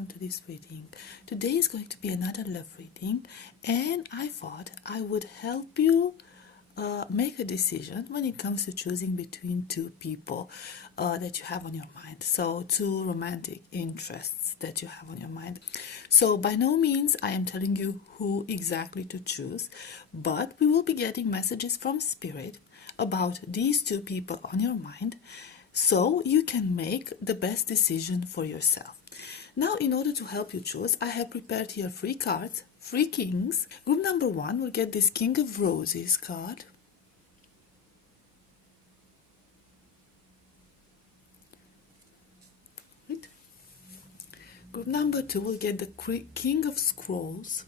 welcome to this reading. Today is going to be another love reading, and I thought I would help you make a decision when it comes to choosing between two people that you have on your mind. So two romantic interests that you have on your mind. So by no means I am telling you who exactly to choose, but we will be getting messages from Spirit about these two people on your mind, so you can make the best decision for yourself. Now, in order to help you choose, I have prepared here 3 cards, 3 kings. Group number 1 will get this King of Roses card. Right. Group number 2 will get the King of Scrolls.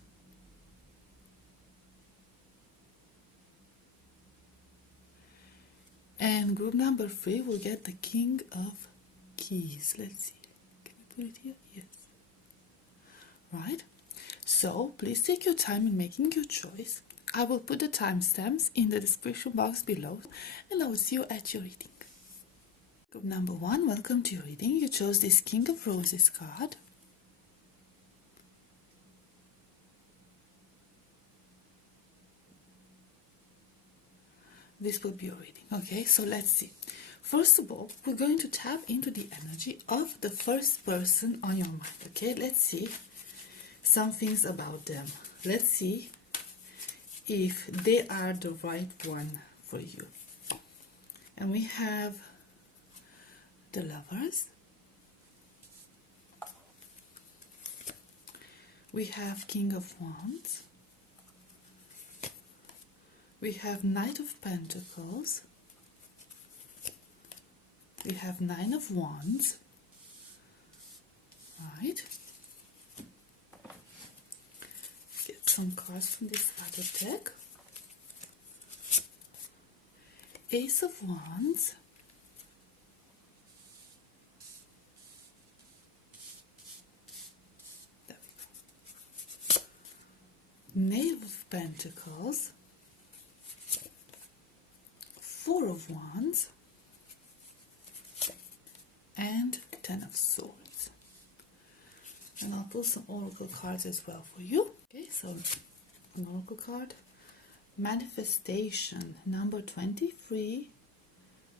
And group number 3 will get the King of Keys. Let's see. Can we put it here? Yes. Right. So please take your time in making your choice. I will put the timestamps in the description box below, and I will see you at your reading. Group number 1, welcome to your reading. You chose this King of Roses card. This will be your reading. Okay, so let's see. First of all, we're going to tap into the energy of the first person on your mind. Okay, let's see some things about them. Let's see if they are the right one for you. And we have the Lovers. We have King of Wands. We have Knight of Pentacles. We have 9 of Wands. Right. Get some cards from this other deck. Ace of Wands. There we go. Knave of Pentacles. 4 of Wands, and 10 of Swords. And I'll pull some oracle cards as well for you. Okay, so an oracle card. Manifestation number 23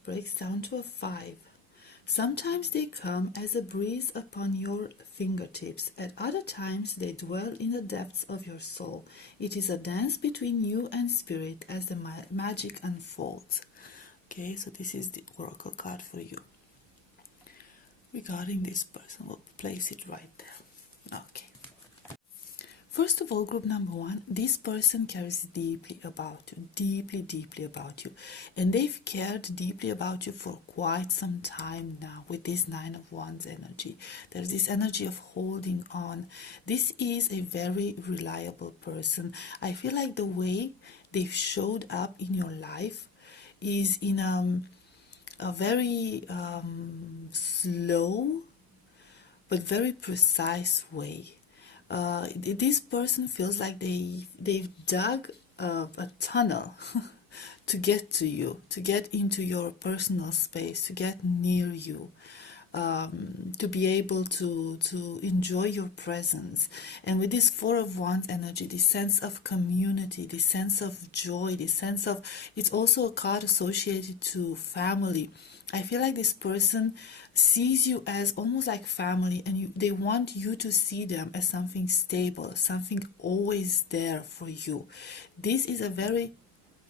breaks down to a 5. Sometimes they come as a breeze upon your fingertips. At other times they dwell in the depths of your soul. It is a dance between you and Spirit as the magic unfolds. Okay, so this is the oracle card for you. Regarding this person, we'll place it right there. Okay. First of all, group number 1, this person cares deeply about you, deeply about you. And they've cared deeply about you for quite some time now with this 9 of Wands energy. There's this energy of holding on. This is a very reliable person. I feel like the way they've showed up in your life is in a very slow but very precise way. This person feels like they've dug a tunnel to get to you, to get into your personal space, to get near you, to be able to enjoy your presence. And with this 4 of Wands energy, this sense of community, this sense of joy, this sense of, it's also a card associated to family. I feel like this person sees you as almost like family, and they want you to see them as something stable, something always there for you. This is a very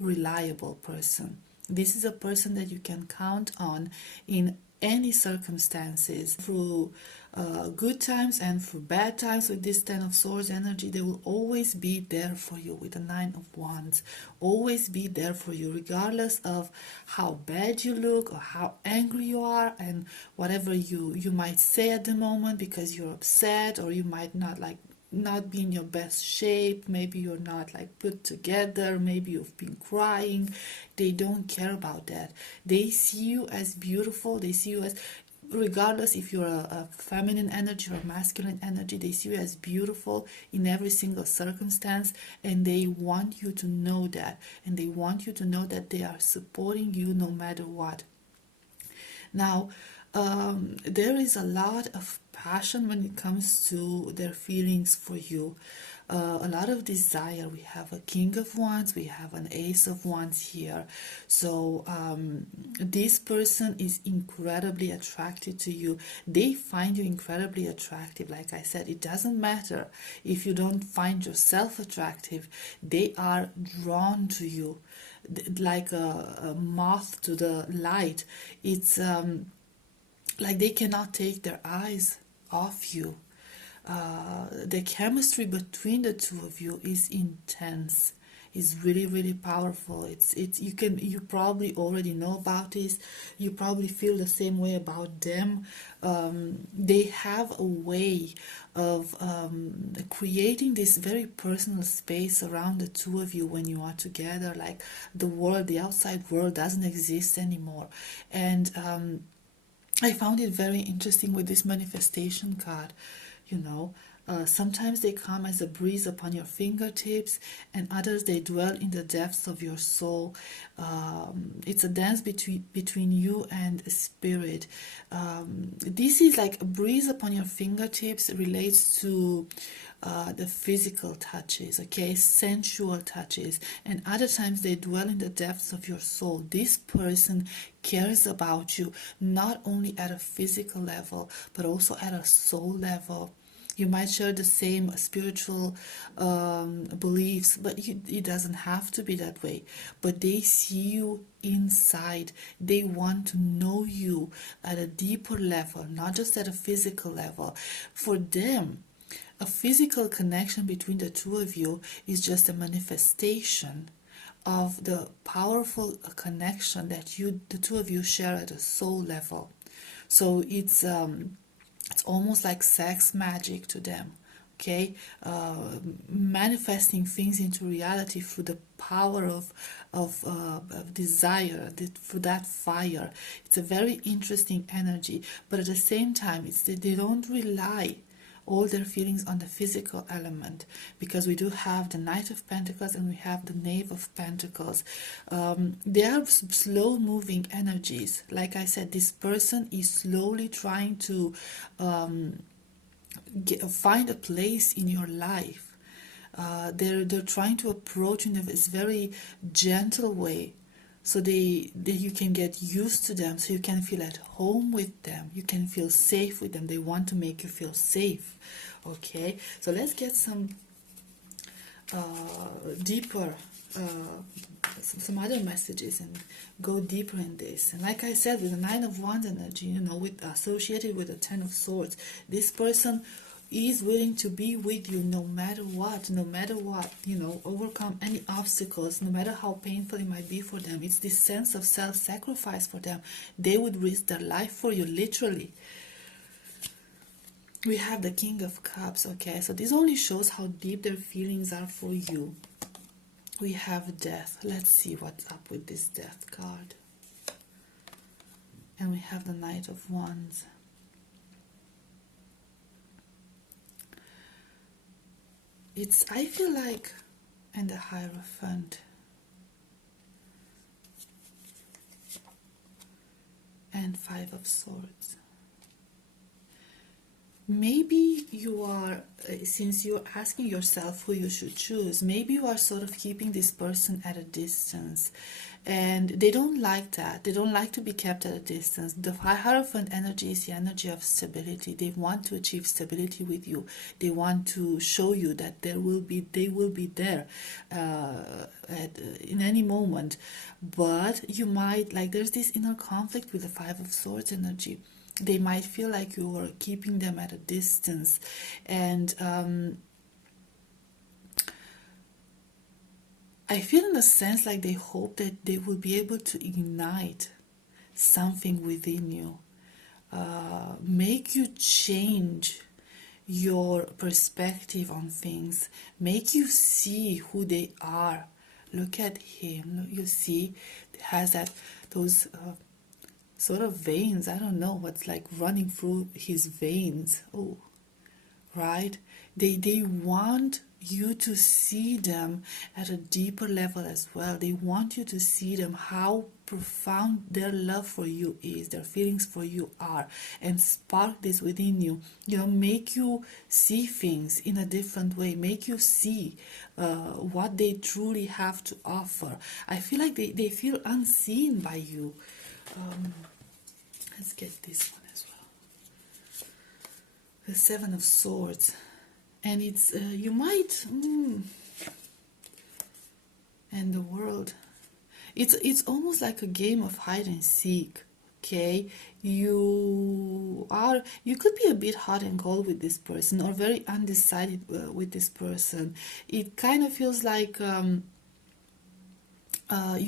reliable person. This is a person that you can count on in any circumstances, through good times and through bad times. With this 10 of Swords energy, they will always be there for you. With the 9 of Wands, always be there for you, regardless of how bad you look or how angry you are, and whatever you might say at the moment because you're upset, or you might not be in your best shape, maybe you're not like put together, maybe you've been crying. They don't care about that. They see you as beautiful. They see you as, regardless if you're a feminine energy or masculine energy, they see you as beautiful in every single circumstance, and they want you to know that, and they want you to know that they are supporting you no matter what. Now, There is a lot of passion when it comes to their feelings for you. A lot of desire. We have a King of Wands, we have an Ace of Wands here. So this person is incredibly attracted to you. They find you incredibly attractive. Like I said, it doesn't matter if you don't find yourself attractive. They are drawn to you like a moth to the light. It's like they cannot take their eyes off you. The chemistry between the two of you is intense. It's really, really powerful. You probably already know about this. You probably feel the same way about them. They have a way of creating this very personal space around the two of you when you are together. Like the outside world doesn't exist anymore. And I found it very interesting with this manifestation card. You know, sometimes they come as a breeze upon your fingertips, and others they dwell in the depths of your soul. It's a dance between you and spirit. This is like a breeze upon your fingertips relates to the physical touches, okay, sensual touches, and other times they dwell in the depths of your soul. This person cares about you not only at a physical level but also at a soul level. You might share the same spiritual beliefs, but it doesn't have to be that way. But they see you inside. They want to know you at a deeper level, not just at a physical level. For them, a physical connection between the two of you is just a manifestation of the powerful connection that the two of you share at a soul level. So it's almost like sex magic to them, okay? Manifesting things into reality through the power of desire, through that fire. It's a very interesting energy, but at the same time, they don't rely all their feelings on the physical element, because we do have the Knight of Pentacles and we have the Knave of Pentacles. They are slow moving energies. Like I said, this person is slowly trying to find a place in your life. They're trying to approach you in a very gentle way, so you can get used to them, so you can feel at home with them, you can feel safe with them. They want to make you feel safe. Okay, so let's get some deeper some other messages and go deeper in this. And like I said, with the Nine of Wands energy, you know, associated with the Ten of Swords, this person is willing to be with you no matter what, you know, overcome any obstacles, no matter how painful it might be for them. It's this sense of self-sacrifice for them. They would risk their life for you, literally. We have the King of Cups, okay, so this only shows how deep their feelings are for you. We have Death. Let's see what's up with this Death card. And we have the Knight of Wands. I feel like, and the Hierophant, and Five of Swords. Maybe you are, since you're asking yourself who you should choose, maybe you are sort of keeping this person at a distance, and they don't like that. They don't like to be kept at a distance. The Hierophant energy is the energy of stability. They want to achieve stability with you. They want to show you that they will be there in any moment. But you might, like, there's this inner conflict with the Five of Swords energy. They might feel like you are keeping them at a distance, and I feel in a sense like they hope that they will be able to ignite something within you, make you change your perspective on things, make you see who they are. Look at him. You see, he has those sort of veins. I don't know what's like running through his veins. Oh, right? They want you to see them at a deeper level as well. They want you to see them how profound their love for you is, their feelings for you are, and spark this within you. You know, make you see things in a different way, make you see what they truly have to offer. I feel like they feel unseen by you. Let's get this one as well. The Seven of Swords. And it's, you might, and the World. It's almost like a game of hide and seek, okay? You could be a bit hot and cold with this person, or very undecided with this person. It kind of feels like you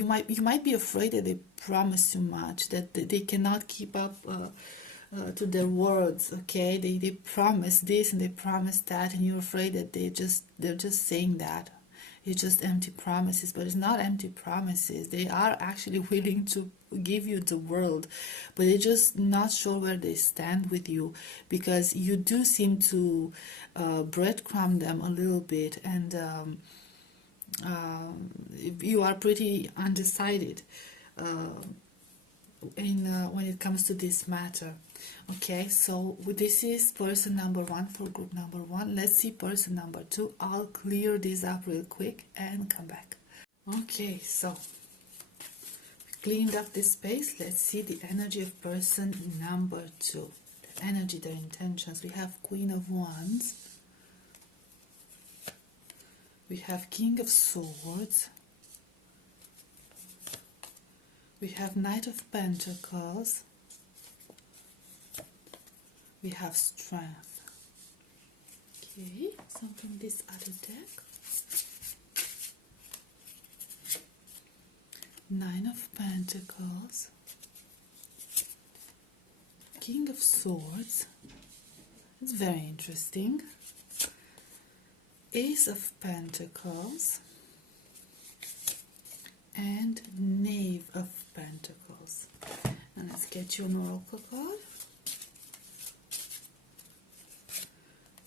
might be afraid that they promise too much, that they cannot keep up to their words, okay? They promise this and they promise that, and you're afraid that they're just saying that. It's just empty promises, but it's not empty promises. They are actually willing to give you the world, but they're just not sure where they stand with you, because you do seem to breadcrumb them a little bit, and you are pretty undecided when it comes to this matter. Okay, so this is person number one for group number one. Let's see person number two. I'll clear this up real quick and come back. Okay, so cleaned up this space. Let's see the energy of person number two. The energy, their intentions. We have Queen of Wands. We have King of Swords. We have Knight of Pentacles. We have Strength. Okay, some from this other deck. Nine of Pentacles. King of Swords. It's very interesting. Ace of Pentacles. And Knave of Pentacles. And let's get you an oracle card.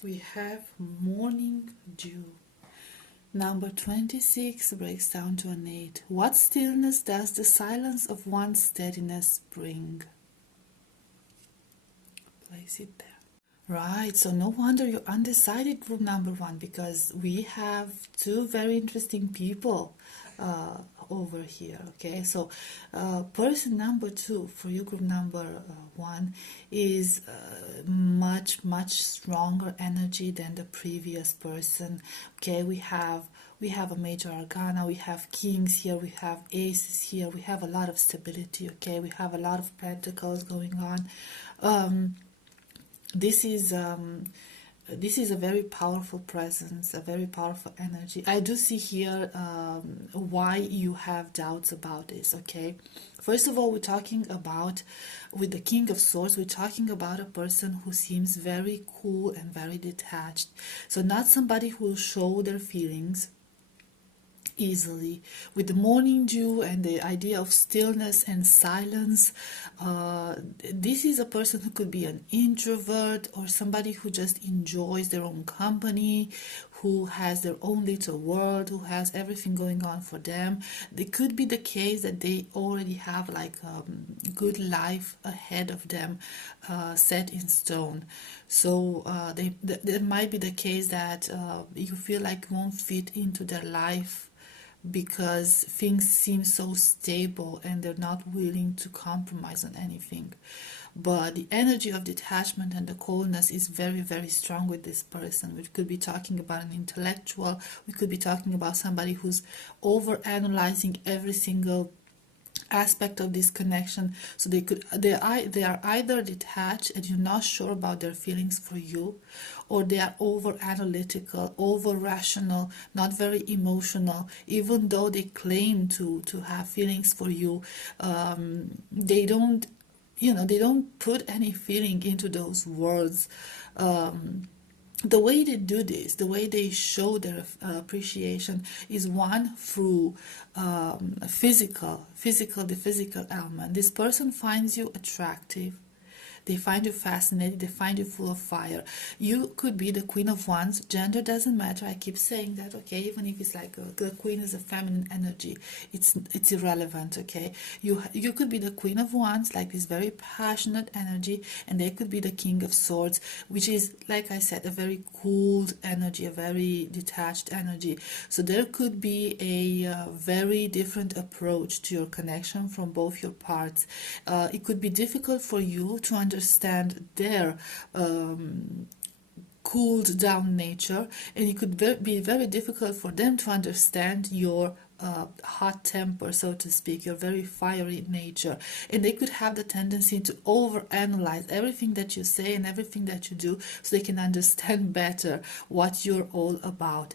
We have Morning Dew. Number 26 breaks down to an 8. What stillness does the silence of one's steadiness bring? Place it there. Right, so no wonder you're undecided, group number one, because we have two very interesting people over here. Okay, so person number two for you, group number one, is much stronger energy than the previous person. Okay, we have a major arcana, we have kings here, we have aces here, we have a lot of stability. Okay, we have a lot of pentacles going on. This is a very powerful presence, a very powerful energy. I do see here why you have doubts about this, okay? First of all, we're talking about, with the King of Swords, we're talking about a person who seems very cool and very detached. So not somebody who will show their feelings easily. With the Morning Dew and the idea of stillness and silence, this is a person who could be an introvert or somebody who just enjoys their own company, who has their own little world, who has everything going on for them. It could be the case that they already have like a good life ahead of them, set in stone. So there might be the case that you feel like you won't fit into their life because things seem so stable and they're not willing to compromise on anything. But the energy of detachment and the coldness is very strong with this person. We could be talking about an intellectual, we could be talking about somebody who's over analyzing every single aspect of this connection. So they are either detached and you're not sure about their feelings for you, or they are over analytical, over rational, not very emotional. Even though they claim to have feelings for you, they don't put any feeling into those words. The way they do this, the way they show their appreciation is one through the physical element. This person finds you attractive. They find you fascinating. They find you full of fire. You could be the Queen of Wands. Gender doesn't matter. I keep saying that, okay? Even if it's like the Queen is a feminine energy, it's irrelevant, okay? You could be the Queen of Wands, like this very passionate energy, and they could be the King of Swords, which is, like I said, a very cooled energy, a very detached energy. So there could be a very different approach to your connection from both your parts. It could be difficult for you to understand their cooled down nature, and it could be very difficult for them to understand your hot temper, so to speak, your very fiery nature. And they could have the tendency to overanalyze everything that you say and everything that you do, so they can understand better what you're all about.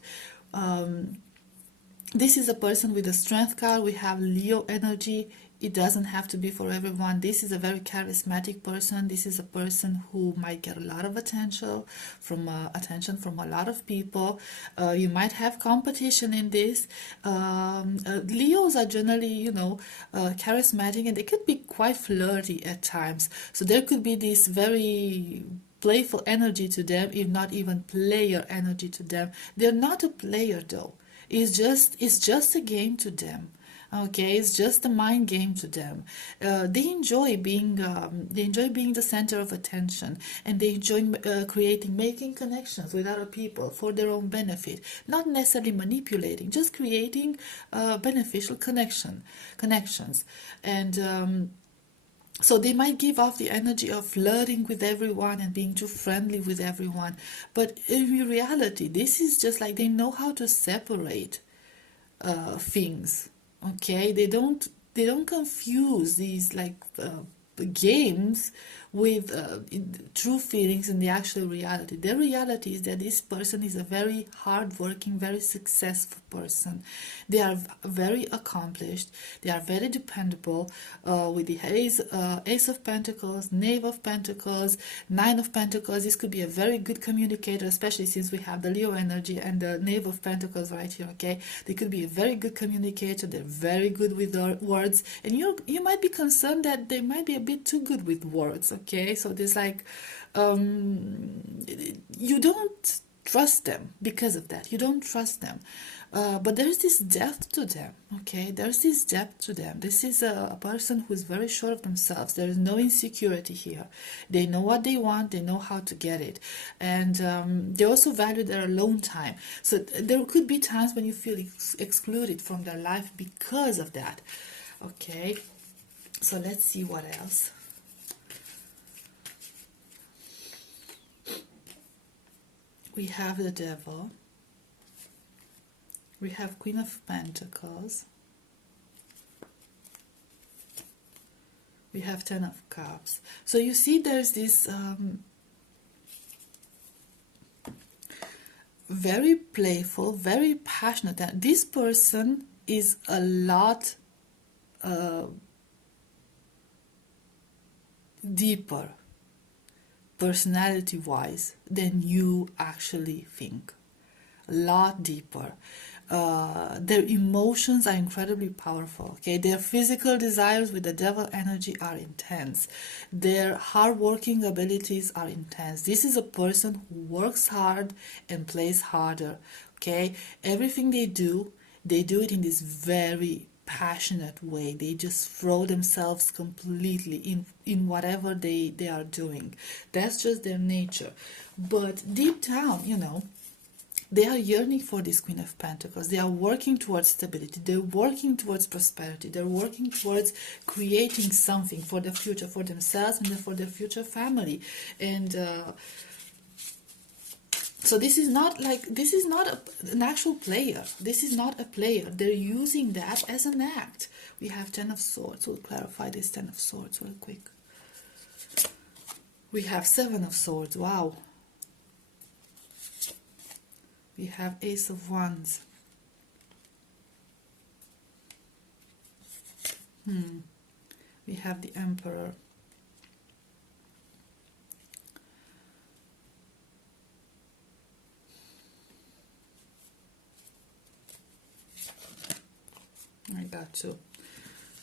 This is a person with a strength card. We have Leo energy. It doesn't have to be for everyone. This is a very charismatic person. This is a person who might get a lot of attention from a lot of people. You might have competition in this. Leos are generally, charismatic, and they could be quite flirty at times. So there could be this very playful energy to them, if not even player energy to them. They're not a player though. It's just a game to them. Okay, it's just a mind game to them. They enjoy being the center of attention, and they enjoy making connections with other people for their own benefit. Not necessarily manipulating, just creating beneficial connections, and. So they might give off the energy of flirting with everyone and being too friendly with everyone. But in reality, this is just like they know how to separate things. Okay, they don't confuse these games with true feelings and the actual reality. The reality is that this person is a very hardworking, very successful person. They are very accomplished. They are very dependable. With the Ace of Pentacles, Knave of Pentacles, Nine of Pentacles, this could be a very good communicator, especially since we have the Leo energy and the Knave of Pentacles right here. Okay, they could be a very good communicator. They're very good with their words, and you might be concerned that they might be a bit too good with words. Okay, so there's you don't trust them because of that. You don't trust them, but there's this depth to them. Okay, there's this depth to them. This is a person who's very sure of themselves. There is no insecurity here. They know what they want. They know how to get it, and they also value their alone time. So there could be times when you feel excluded from their life because of that. Okay, so let's see what else. We have the Devil. We have Queen of Pentacles. We have Ten of Cups. So you see there's this very playful, very passionate. This person is a lot deeper personality-wise than you actually think. A lot deeper. Their emotions are incredibly powerful. Okay, their physical desires with the Devil energy are intense. Their hard-working abilities are intense. This is a person who works hard and plays harder. Okay, everything they do it in this very passionate way. They just throw themselves completely in whatever they are doing. That's just their nature. But deep down, they are yearning for this Queen of Pentacles. They are working towards stability. They're working towards prosperity. They're working towards creating something for the future, for themselves and for their future family. And so this is not an actual player. This is not a player. They're using that as an act. We have Ten of Swords. We'll clarify this Ten of Swords real quick. We have Seven of Swords. Wow. We have Ace of Wands. We have the Emperor. I got to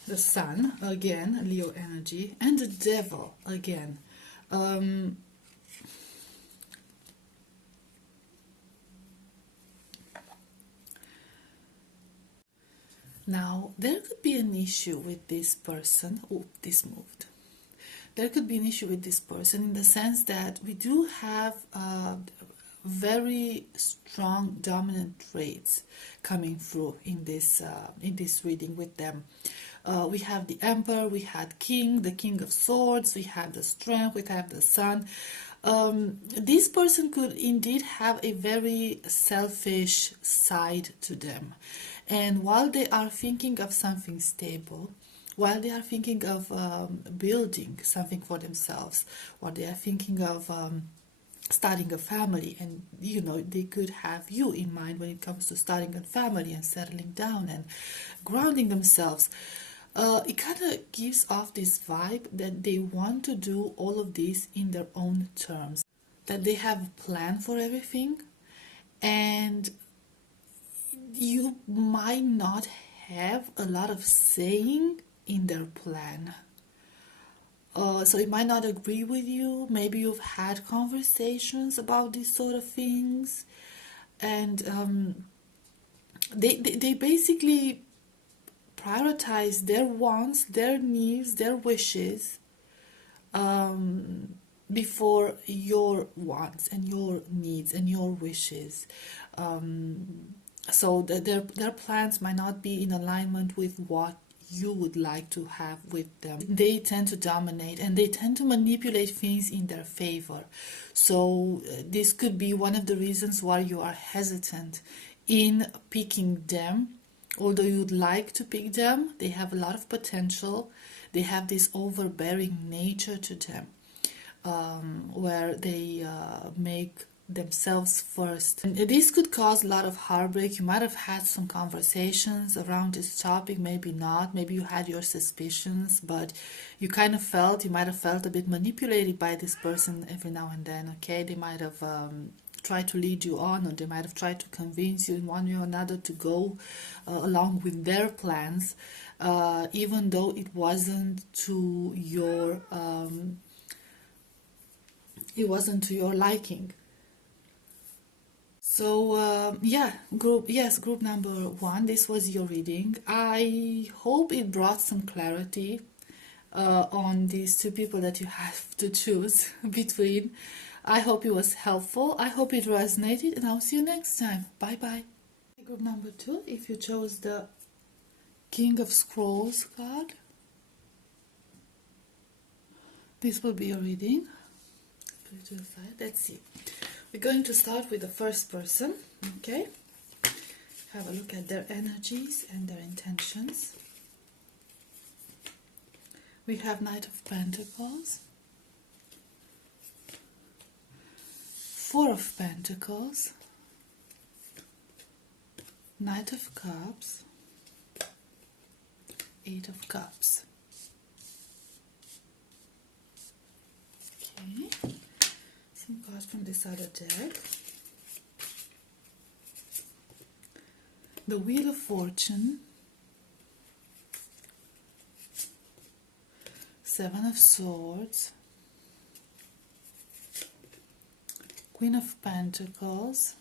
the Sun again, Leo energy, and the Devil again. Um, Now, there could be an issue with this person. Oh, this moved. There could be an issue with this person in the sense that we do have very strong dominant traits coming through in this reading with them. We have the Emperor, we had King, the King of Swords, we have the Strength, we have the Sun. This person could indeed have a very selfish side to them. And while they are thinking of something stable, while they are thinking of building something for themselves, while they are thinking of starting a family, and they could have you in mind when it comes to starting a family and settling down and grounding themselves, it kind of gives off this vibe that they want to do all of this in their own terms, that they have a plan for everything, and you might not have a lot of saying in their plan. So it might not agree with you. Maybe you've had conversations about these sort of things, and they basically prioritize their wants, their needs, their wishes before your wants and your needs and your wishes. So their plans might not be in alignment with what you would like to have with them. They tend to dominate and they tend to manipulate things in their favor. So this could be one of the reasons why you are hesitant in picking them. Although you'd like to pick them, they have a lot of potential. They have this overbearing nature to them, where they make themselves first. And this could cause a lot of heartbreak. You might have had some conversations around this topic, maybe not. Maybe you had your suspicions, but you might have felt a bit manipulated by this person every now and then, okay? They might have tried to lead you on, or they might have tried to convince you in one way or another to go along with their plans, even though it wasn't to your liking. So group number 1, this was your reading. I hope it brought some clarity on these two people that you have to choose between. I hope it was helpful. I hope it resonated, and I'll see you next time. Bye bye. Group number 2, if you chose the King of Scrolls card, this will be your reading. Let's see. We're going to start with the first person, okay? Have a look at their energies and their intentions. We have Knight of Pentacles, 4 of Pentacles, Knight of Cups, 8 of Cups. Okay. Some cards from this other deck. The Wheel of Fortune, 7 of Swords, Queen of Pentacles,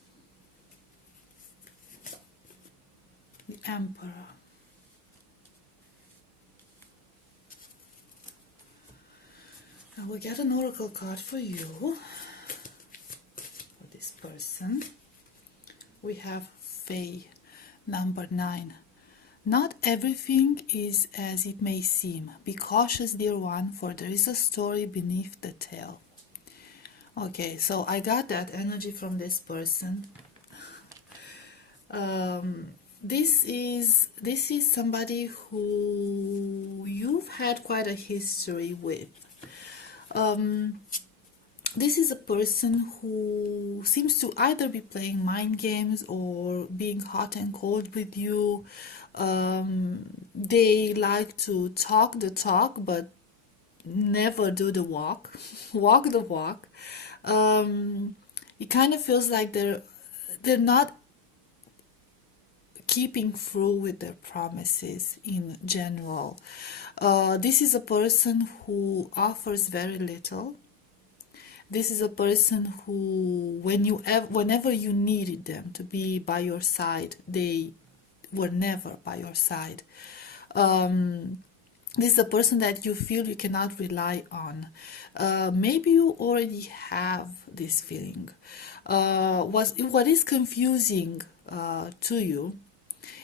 the Emperor. I will get an oracle card for you. This person. We have Fae, number 9. Not everything is as it may seem. Be cautious, dear one, for there is a story beneath the tale. Okay, so I got that energy from this person. This is somebody who you've had quite a history with. This is a person who seems to either be playing mind games or being hot and cold with you. They like to talk the talk but never do the walk, walk the walk. It kind of feels like they're not keeping through with their promises in general. This is a person who offers very little. This is a person who, whenever you needed them to be by your side, they were never by your side. This is a person that you feel you cannot rely on. Maybe you already have this feeling. What is confusing to you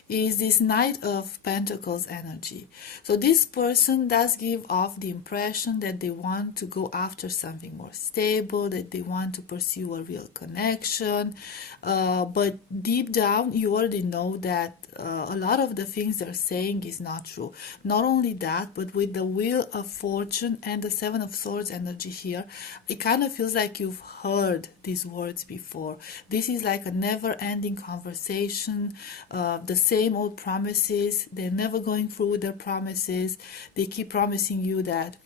is this Knight of Pentacles energy. So this person does give off the impression that they want to go after something more stable, that they want to pursue a real connection, but deep down you already know that a lot of the things they're saying is not true. Not only that, but with the Wheel of Fortune and the Seven of Swords energy here, it kind of feels like you've heard these words before. This is like a never-ending conversation, the same old promises. They're never going through with their promises. They keep promising you that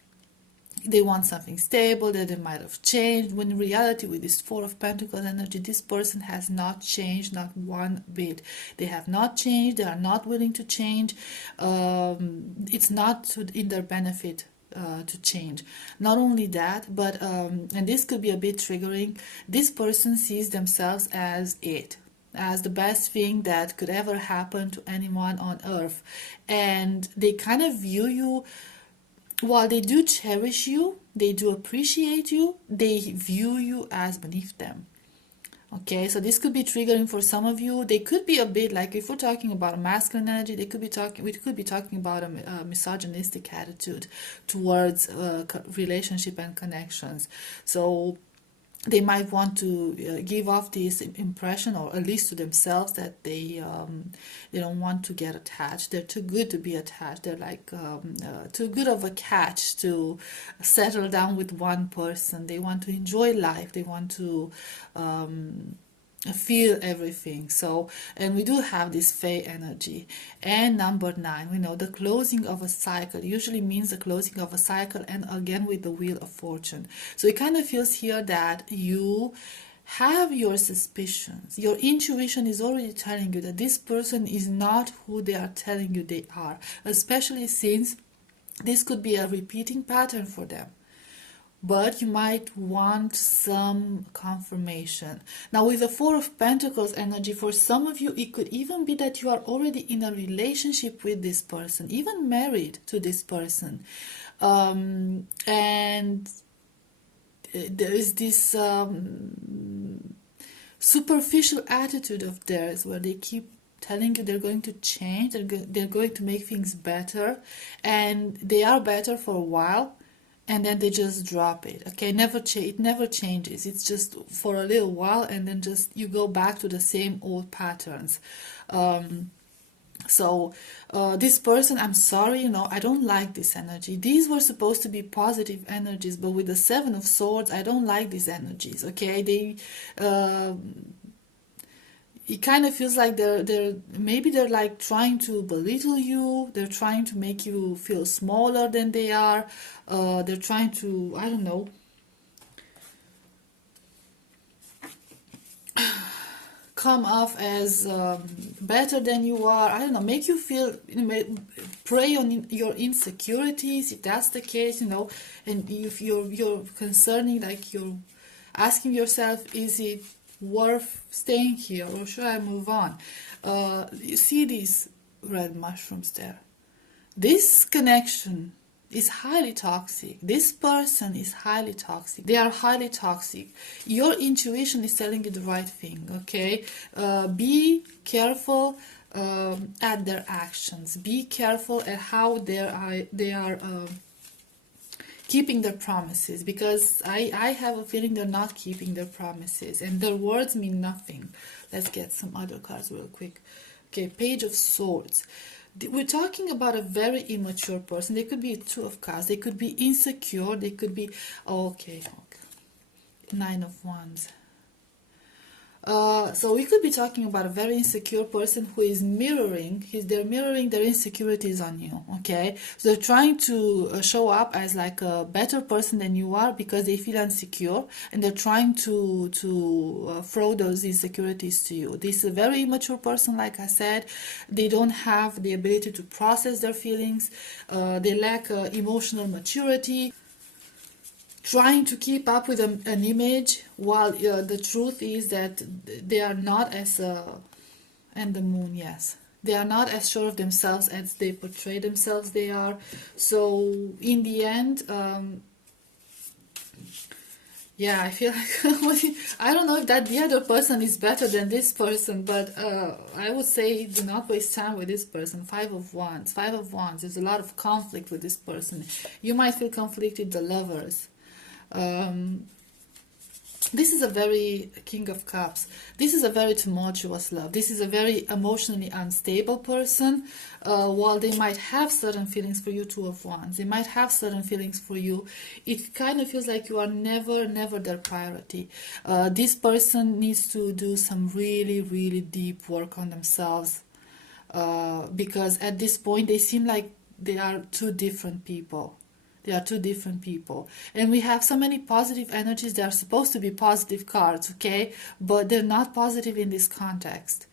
they want something stable, that they might have changed, when in reality with this Four of Pentacles energy, this person has not changed, not one bit. They have not changed, they are not willing to change. It's not in their benefit to change. Not only that, but and this could be a bit triggering, this person sees themselves as the best thing that could ever happen to anyone on earth, and they kind of view you, while they do cherish you, they do appreciate you, they view you as beneath them. Okay, so this could be triggering for some of you. They could be a bit like, if we're talking about a masculine energy, we could be talking about a misogynistic attitude towards relationship and connections. So they might want to give off this impression, or at least to themselves, that they don't want to get attached. They're too good to be attached. They're like too good of a catch to settle down with one person. They want to enjoy life. They want to feel everything. So, and we do have this Fae energy. And number 9, we know the closing of a cycle usually means the closing of a cycle, and again with the Wheel of Fortune. So it kind of feels here that you have your suspicions. Your intuition is already telling you that this person is not who they are telling you they are, especially since this could be a repeating pattern for them. But you might want some confirmation. Now with the Four of Pentacles energy, for some of you, it could even be that you are already in a relationship with this person, even married to this person. And there is this superficial attitude of theirs where they keep telling you they're going to change, they're going to make things better, and they are better for a while, and then they just drop it. Okay, it never changes. It's just for a little while, and then just you go back to the same old patterns. So this person, I'm sorry, I don't like this energy. These were supposed to be positive energies, but with the Seven of Swords, I don't like these energies. Okay, it kind of feels like they're like trying to belittle you. They're trying to make you feel smaller than they are. They're trying to, I don't know, come off as better than you are. I don't know, make you feel, prey on your insecurities, if that's the case, and if you're concerning, like you're asking yourself, is it worth staying here, or should I move on? You see these red mushrooms there. This connection is highly toxic. This person is highly toxic. They are highly toxic. Your intuition is telling you the right thing, okay? Be careful at their actions. Be careful at how they are keeping their promises, because I have a feeling they're not keeping their promises, and their words mean nothing. Let's get some other cards real quick. Okay, Page of Swords. We're talking about a very immature person. They could be a Two of Cups. They could be insecure. They could be... Okay. Nine of Wands. So we could be talking about a very insecure person who is they're mirroring their insecurities on you, okay? So they're trying to show up as like a better person than you are because they feel insecure, and they're trying to throw those insecurities to you. This is a very immature person, like I said. They don't have the ability to process their feelings. They lack emotional maturity. trying to keep up with an image, while the truth is that they are not as and the moon, yes, they are not as sure of themselves as they portray themselves they are. So in the end, yeah, I feel like I don't know if that the other person is better than this person, but I would say do not waste time with this person. Five of Wands. Five of Wands. There's a lot of conflict with this person. You might feel conflict with the Lovers. This is a very King of Cups. This is a very tumultuous love. This is a very emotionally unstable person. While they might have certain feelings for you, Two of Wands, they might have certain feelings for you. It kind of feels like you are never their priority. This person needs to do some really deep work on themselves, because at this point they seem like they are two different people. They are two different people. And we have so many positive energies. They are supposed to be positive cards, okay? But they're not positive in this context.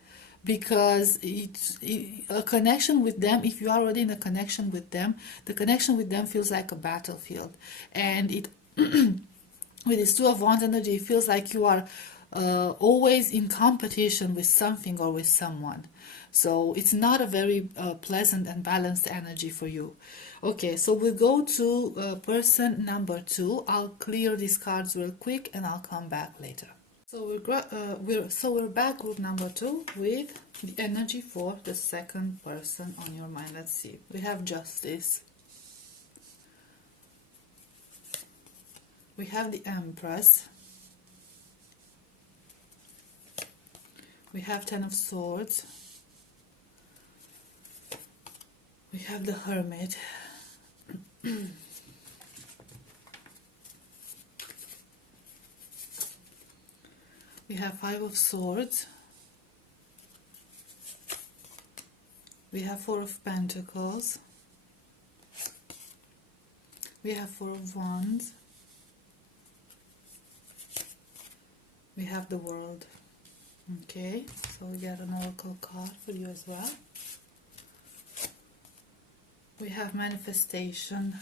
Because a connection with them, if you are already in a connection with them, the connection with them feels like a battlefield. And it with this Two of Wands energy, it feels like you are always in competition with something or with someone. So it's not a very pleasant and balanced energy for you. Okay, so we'll go to person number 2. I'll clear these cards real quick and I'll come back later. So we're back, group number 2, with the energy for the second person on your mind. Let's see. We have Justice. We have the Empress. We have Ten of Swords. We have the Hermit. We have Five of Swords. We have Four of Pentacles. We have Four of Wands. We have the World. Okay, so we get an oracle card for you as well. We have Manifestation.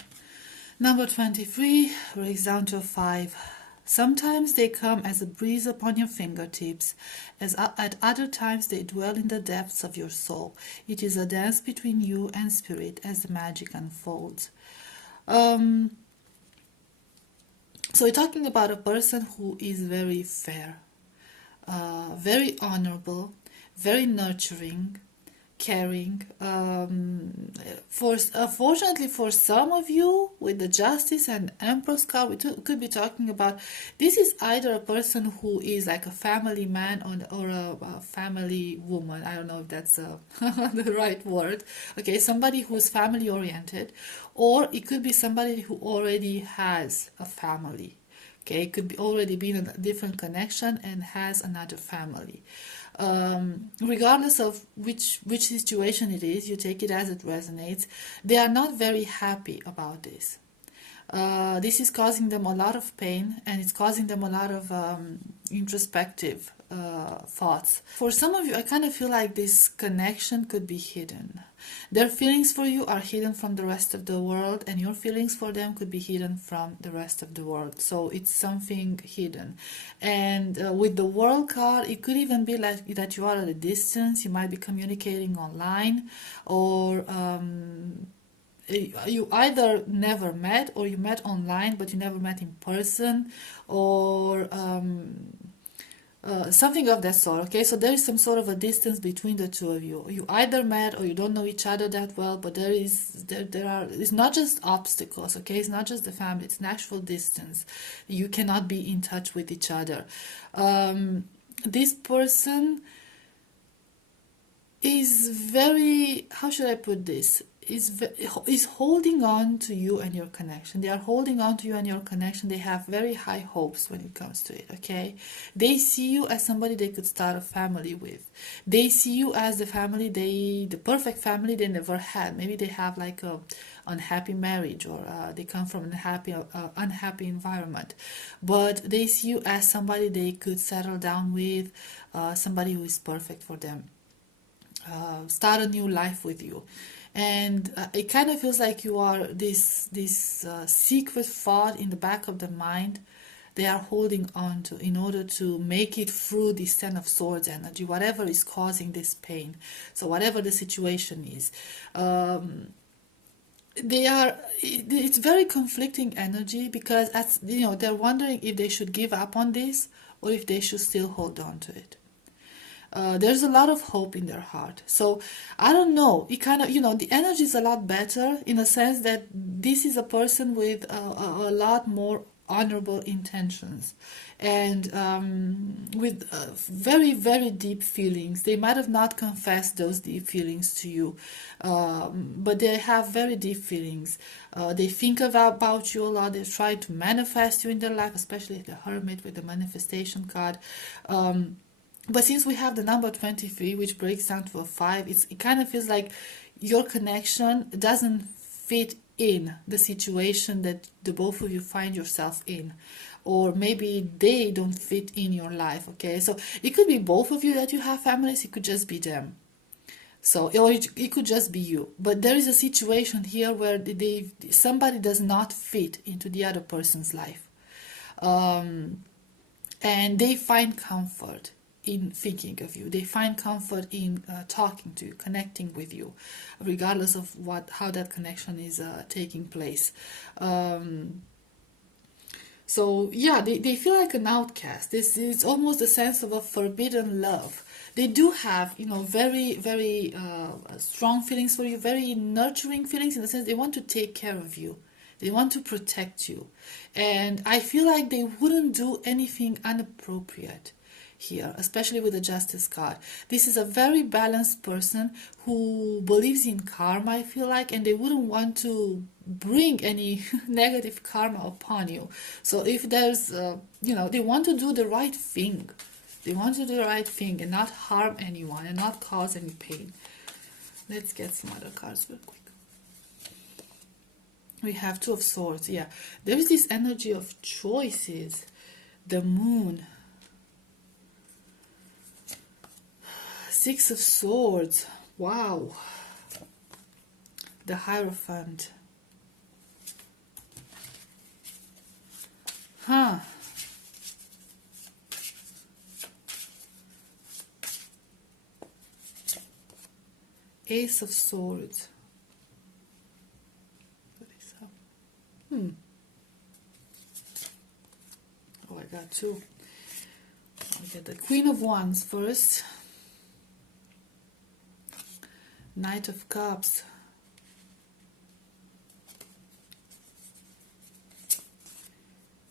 Number 23 breaks down to a 5. Sometimes they come as a breeze upon your fingertips, as at other times they dwell in the depths of your soul. It is a dance between you and spirit as the magic unfolds. So we're talking about a person who is very fair, very honorable, very nurturing, caring. Fortunately for some of you, with the Justice and Empress card, we could be talking about, this is either a person who is like a family man or a family woman. I don't know if that's the right word. Okay, somebody who's family oriented, or it could be somebody who already has a family. Okay, it could be already been in a different connection and has another family. Regardless of which situation it is, you take it as it resonates. They are not very happy about this. This is causing them a lot of pain, and it's causing them a lot of introspective thoughts. For some of you, I kind of feel like this connection could be hidden. Their feelings for you are hidden from the rest of the world, and your feelings for them could be hidden from the rest of the world. So it's something hidden. And with the World card, it could even be like that you are at a distance. You might be communicating online, or you either never met, or you met online but you never met in person, or something of that sort. Okay, so there is some sort of a distance between the two of you. You either met or you don't know each other that well, but it's not just obstacles. Okay, it's not just the family, it's an actual distance. You cannot be in touch with each other. This person is very, how should I put this, is holding on to you and your connection. They are holding on to you and your connection. They have very high hopes when it comes to it. Okay, they see you as somebody they could start a family with. They see you as the family, the perfect family they never had. Maybe they have like a unhappy marriage, or they come from an unhappy environment, but they see you as somebody they could settle down with, somebody who is perfect for them, start a new life with you. And it kind of feels like you are this secret thought in the back of the mind they are holding on to in order to make it through this Ten of Swords energy, whatever is causing this pain. So whatever the situation is, it's very conflicting energy, because they're wondering if they should give up on this or if they should still hold on to it. There's a lot of hope in their heart. So I don't know, it kind of, the energy is a lot better in the sense that this is a person with a lot more honorable intentions, and with very, very deep feelings. They might have not confessed those deep feelings to you, but they have very deep feelings. They think about you a lot. They try to manifest you in their life, especially the Hermit with the manifestation card. But since we have the number 23, which breaks down to a 5, it kind of feels like your connection doesn't fit in the situation that the both of you find yourself in. Or maybe they don't fit in your life, okay? So it could be both of you that you have families, it could just be them. So, or it could just be you. But there is a situation here where somebody does not fit into the other person's life. And they find comfort in thinking of you. They find comfort in talking to you, connecting with you, regardless of how that connection is taking place. So yeah, they feel like an outcast. This is almost a sense of a forbidden love. They do have, very, very strong feelings for you, very nurturing feelings, in the sense they want to take care of you. They want to protect you. And I feel like they wouldn't do anything inappropriate here, especially with the Justice card. This is a very balanced person who believes in karma, I feel like, and they wouldn't want to bring any negative karma upon you. So if there's, they want to do the right thing. They want to do the right thing and not harm anyone and not cause any pain. Let's get some other cards real quick. We have Two of Swords. Yeah, there is this energy of choices. The Moon. Six of Swords. Wow. The Hierophant. Huh. Ace of Swords. Oh, I got two. I'll get the Queen of Wands first. Knight of Cups.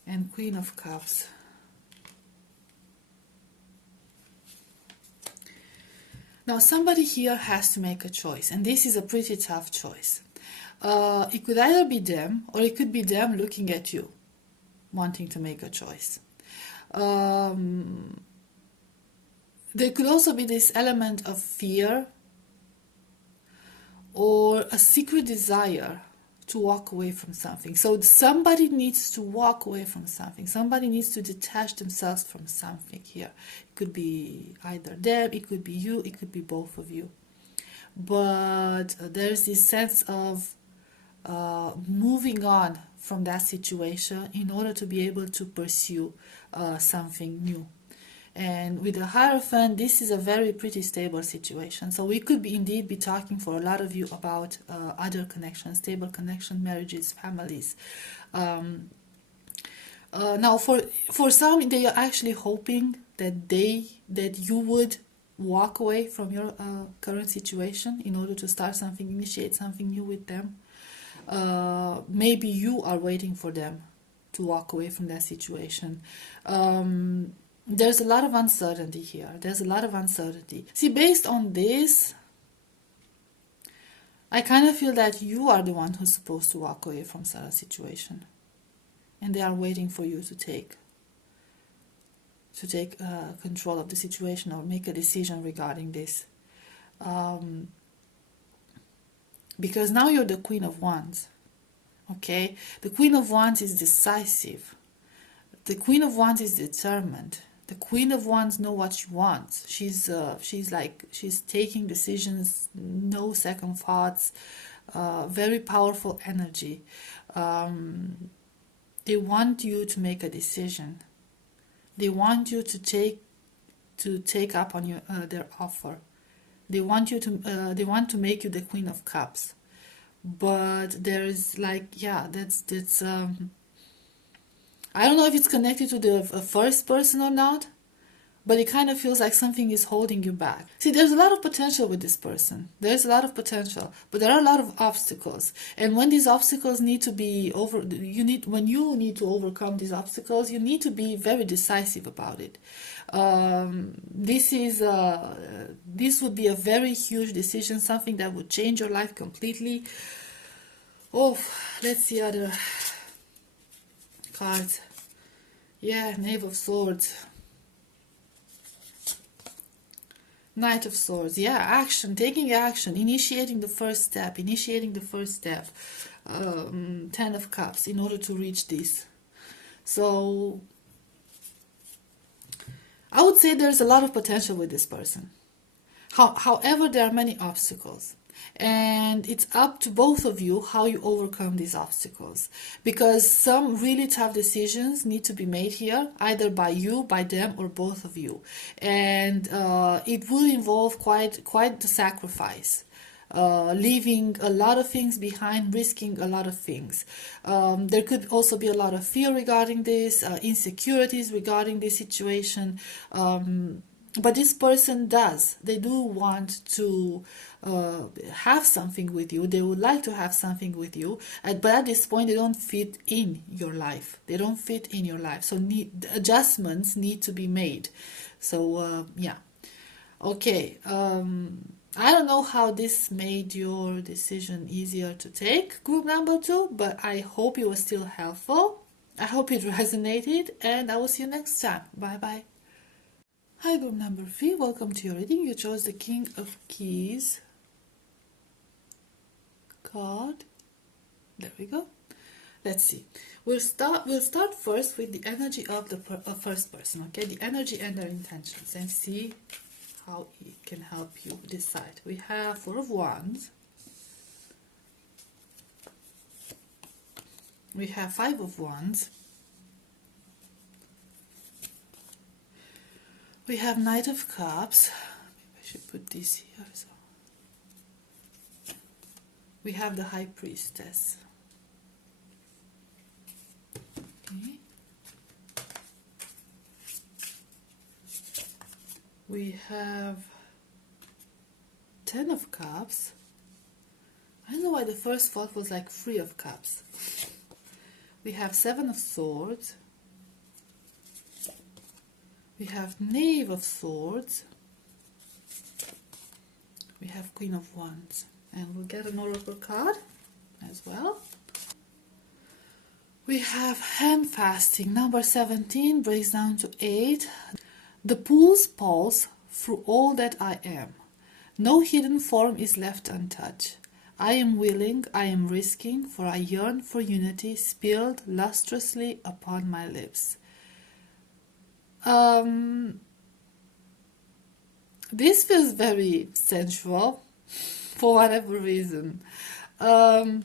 And Queen of Cups. Now somebody here has to make a choice, and this is a pretty tough choice. It could either be them, or it could be them looking at you, wanting to make a choice. There could also be this element of fear, or a secret desire to walk away from something. So somebody needs to walk away from something. Somebody needs to detach themselves from something here. It could be either them, it could be you, it could be both of you. But there's this sense of moving on from that situation in order to be able to pursue something new. And with the Hierophant, this is a very pretty stable situation. So we could indeed be talking for a lot of you about other connections, stable connection, marriages, families. Now, for some, they are actually hoping that you would walk away from your current situation in order to start something, initiate something new with them. Maybe you are waiting for them to walk away from that situation. There's a lot of uncertainty here. There's a lot of uncertainty. See, based on this, I kind of feel that you are the one who's supposed to walk away from such a situation. And they are waiting for you to take control of the situation or make a decision regarding this. Because now you're the Queen of Wands. Okay? The Queen of Wands is decisive. The Queen of Wands is determined. The Queen of Wands know what she wants. She's taking decisions, no second thoughts. Very powerful energy. They want you to make a decision. They want you to take up on their offer. They want to make you the Queen of Cups. But there is that's I don't know if it's connected to the first person or not, but it kind of feels like something is holding you back. See, there's a lot of potential with this person. There's a lot of potential, but there are a lot of obstacles. And when these obstacles need to be when you need to overcome these obstacles, you need to be very decisive about it. This would be a very huge decision, something that would change your life completely. Oh, let's see other cards. Yeah, Knave of Swords. Knight of Swords. Yeah, action, taking action, initiating the first step. Ten of Cups in order to reach this. So I would say there's a lot of potential with this person. However, there are many obstacles. And it's up to both of you how you overcome these obstacles, because some really tough decisions need to be made here, either by you, by them, or both of you. And it will involve quite the sacrifice. Leaving a lot of things behind, risking a lot of things. There could also be a lot of fear regarding this, insecurities regarding this situation. But this person they do want to have something with you. They would like to have something with you, but at this point they don't fit in your life. So adjustments need to be made. So yeah, okay. I don't know how this made your decision easier to take, group number 2, but I hope it was still helpful. I hope it resonated, and I will see you next time. Bye bye. Hi, group number 3, welcome to your reading. You chose the King of Keys card. There we go. Let's see. We'll start first with the energy of the first person, okay? The energy and their intentions, and see how it can help you decide. We have Four of Wands. We have Five of Wands. We have Knight of Cups. Maybe I should put this here. So we have the High Priestess. Okay. We have Ten of Cups. I don't know why the first thought was like Three of Cups. We have Seven of Swords. We have Knave of Swords. We have Queen of Wands. And we'll get an oracle card as well. We have hand fasting. Number 17 breaks down to 8. The pulse pulse through all that I am. No hidden form is left untouched. I am willing, I am risking, for I yearn for unity spilled lustrously upon my lips. This feels very sensual for whatever reason. So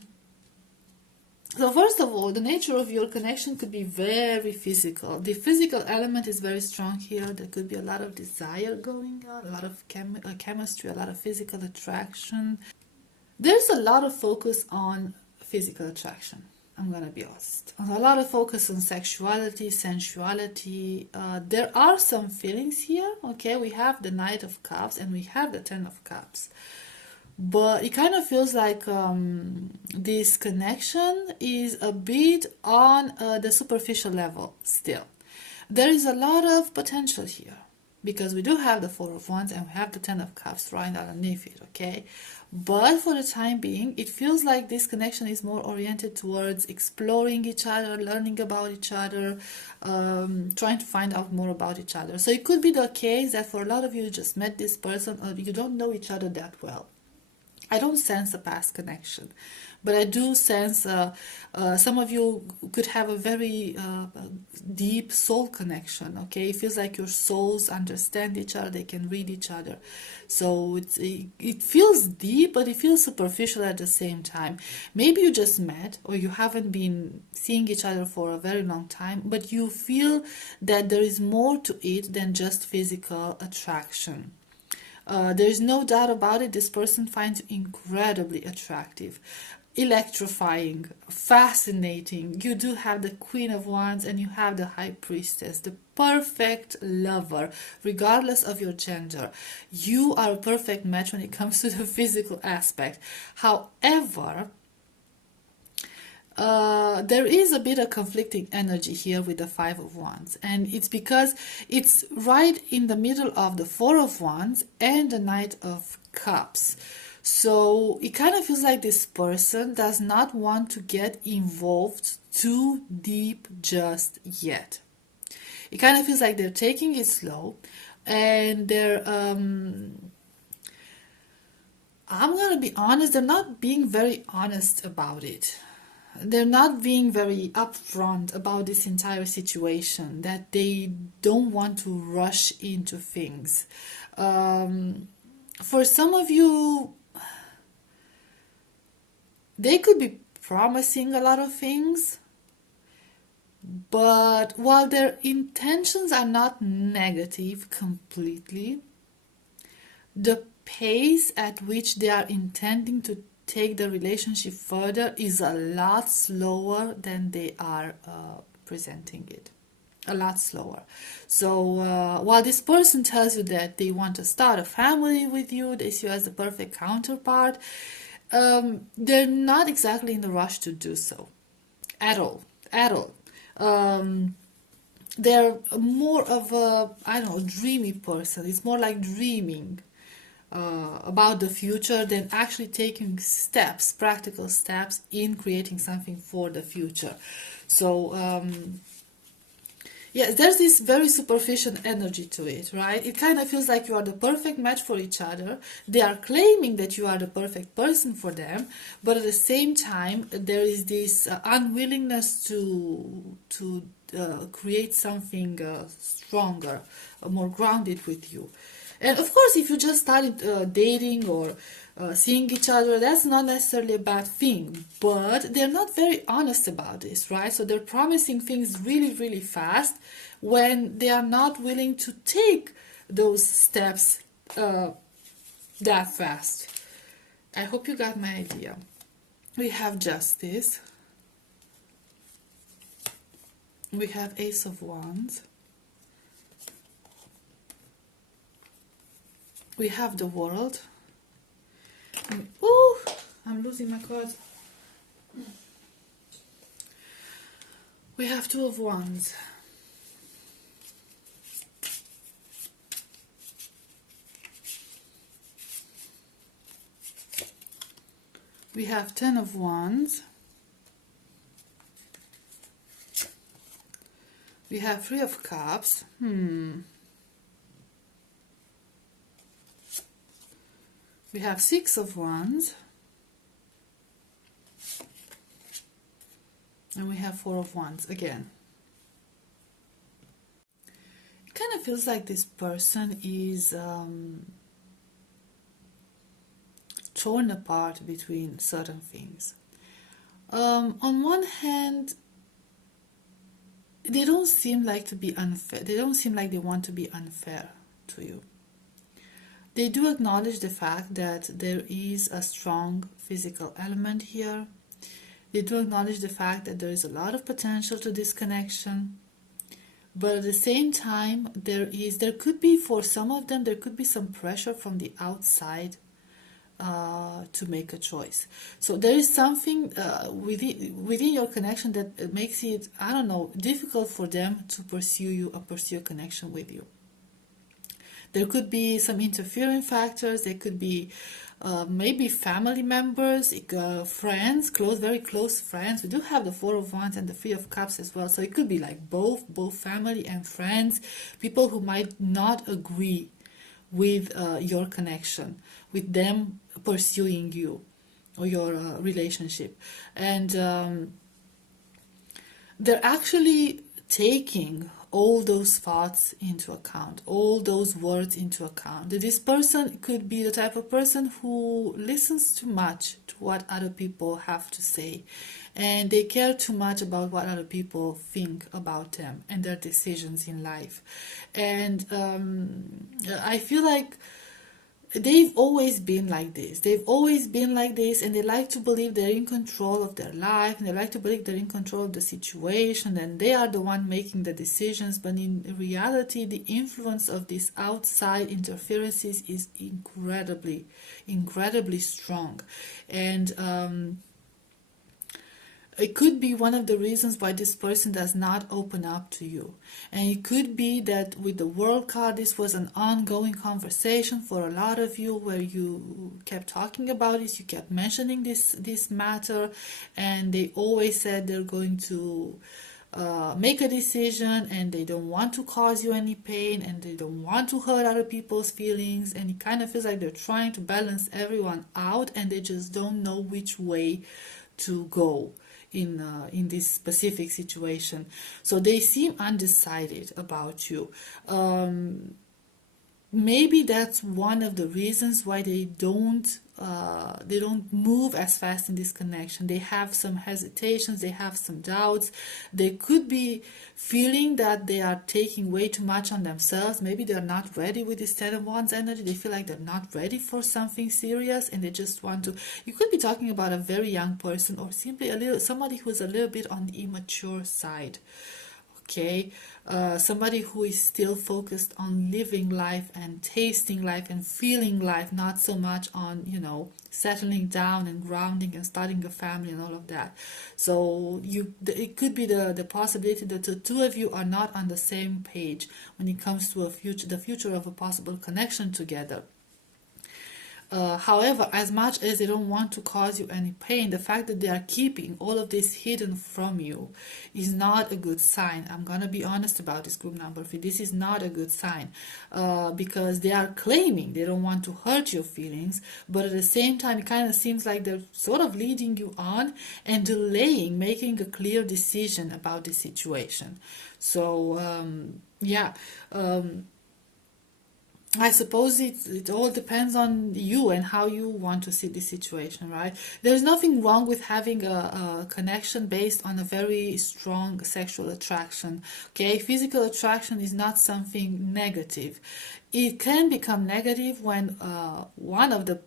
first of all, the nature of your connection could be very physical. The physical element is very strong here. There could be a lot of desire going on, a lot of chemistry, a lot of physical attraction. There's a lot of focus on physical attraction. I'm gonna be honest. A lot of focus on sexuality, sensuality. There are some feelings here. Okay, we have the Knight of Cups and we have the Ten of Cups. But it kind of feels like this connection is a bit on the superficial level still. There is a lot of potential here because we do have the Four of Wands and we have the Ten of Cups right underneath it, okay? But for the time being, it feels like this connection is more oriented towards exploring each other, learning about each other, trying to find out more about each other. So it could be the case that for a lot of you just met this person or you don't know each other that well. I don't sense a past connection, But I do sense some of you could have a very deep soul connection, okay? It feels like your souls understand each other, they can read each other. So it feels deep, but it feels superficial at the same time. Maybe you just met, or you haven't been seeing each other for a very long time, but you feel that there is more to it than just physical attraction. There is no doubt about it, this person finds you incredibly attractive, electrifying, fascinating. You do have the Queen of Wands and you have the High Priestess, the perfect lover, regardless of your gender. You are a perfect match when it comes to the physical aspect. However, there is a bit of conflicting energy here with the Five of Wands, and it's because it's right in the middle of the Four of Wands and the Knight of Cups. So it kind of feels like this person does not want to get involved too deep just yet. It kind of feels like they're taking it slow, and they're I'm gonna be honest, they're not being very honest about it. They're not being very upfront about this entire situation, that they don't want to rush into things. For some of you, they could be promising a lot of things, but while their intentions are not negative completely, the pace at which they are intending to take the relationship further is a lot slower than they are presenting it. A lot slower. So while this person tells you that they want to start a family with you, they see you as the perfect counterpart, they're not exactly in the rush to do so. At all. At all. They're more of a, I don't know, dreamy person. It's more like dreaming about the future than actually taking steps, practical steps in creating something for the future. So yes, there's this very superficial energy to it, right? It kind of feels like you are the perfect match for each other. They are claiming that you are the perfect person for them, but at the same time, there is this unwillingness to create something stronger, more grounded with you. And of course, if you just started dating or seeing each other, that's not necessarily a bad thing. But they're not very honest about this, right? So they're promising things really, really fast when they are not willing to take those steps that fast. I hope you got my idea. We have Justice. We have Ace of Wands. We have the World. Ooh, I'm losing my cards. We have Two of Wands. We have Ten of Wands. We have Three of Cups. We have Six of Wands. And we have Four of Wands again. It kind of feels like this person is torn apart between certain things. On one hand, they don't seem like to be unfair. They don't seem like they want to be unfair to you. They do acknowledge the fact that there is a strong physical element here. They do acknowledge the fact that there is a lot of potential to this connection. But at the same time, there could be, for some of them, there could be some pressure from the outside to make a choice. So there is something within your connection that makes it, I don't know, difficult for them to pursue you or pursue a connection with you. There could be some interfering factors. There could be maybe family members, friends, very close friends. We do have the Four of Wands and the Three of Cups as well. So it could be like both family and friends, people who might not agree with your connection, with them pursuing you. or your relationship. And they're actually taking all those thoughts into account, all those words into account. This person could be the type of person who listens too much to what other people have to say, and they care too much about what other people think about them and their decisions in life. And I feel like they've always been like this. They've always been like this, and they like to believe they're in control of their life, and they like to believe they're in control of the situation, and they are the one making the decisions. But in reality, the influence of these outside interferences is incredibly, incredibly strong. And it could be one of the reasons why this person does not open up to you. And it could be that with the World card, this was an ongoing conversation for a lot of you, where you kept talking about it, you kept mentioning this matter, and they always said they're going to make a decision, and they don't want to cause you any pain, and they don't want to hurt other people's feelings, and it kind of feels like they're trying to balance everyone out, and they just don't know which way to go in this specific situation. So they seem undecided about you. Maybe that's one of the reasons why they don't move as fast in this connection. They have some hesitations, they have some doubts. They could be feeling that they are taking way too much on themselves. Maybe they're not ready with this Ten of Wands energy. They feel like they're not ready for something serious, and they just want to. You could be talking about a very young person, or simply somebody who's a little bit on the immature side. Okay, somebody who is still focused on living life and tasting life and feeling life, not so much on, settling down and grounding and starting a family and all of that. So it could be the possibility that the two of you are not on the same page when it comes to the future of a possible connection together. However, as much as they don't want to cause you any pain, the fact that they are keeping all of this hidden from you is not a good sign. I'm going to be honest about this, group number 3. This is not a good sign, because they are claiming they don't want to hurt your feelings, but at the same time, it kind of seems like they're sort of leading you on and delaying making a clear decision about the situation. So, yeah. I suppose it all depends on you and how you want to see the situation, right? There's nothing wrong with having a connection based on a very strong sexual attraction, okay? Physical attraction is not something negative. It can become negative when one of the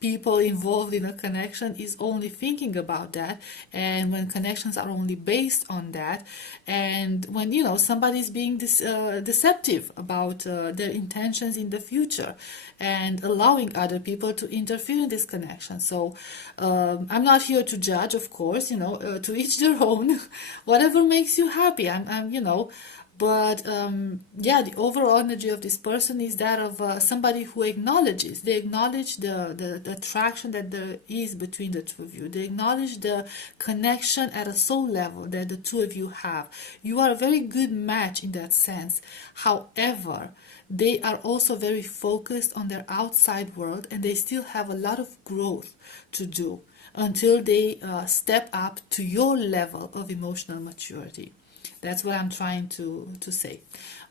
people involved in a connection is only thinking about that, and when connections are only based on that, and when somebody's being deceptive about their intentions in the future and allowing other people to interfere in this connection. So I'm not here to judge, of course, to each their own. Whatever makes you happy. But yeah, the overall energy of this person is that of somebody who acknowledges. They acknowledge the attraction that there is between the two of you. They acknowledge the connection at a soul level that the two of you have. You are a very good match in that sense. However, they are also very focused on their outside world, and they still have a lot of growth to do until they step up to your level of emotional maturity. That's what I'm trying to say.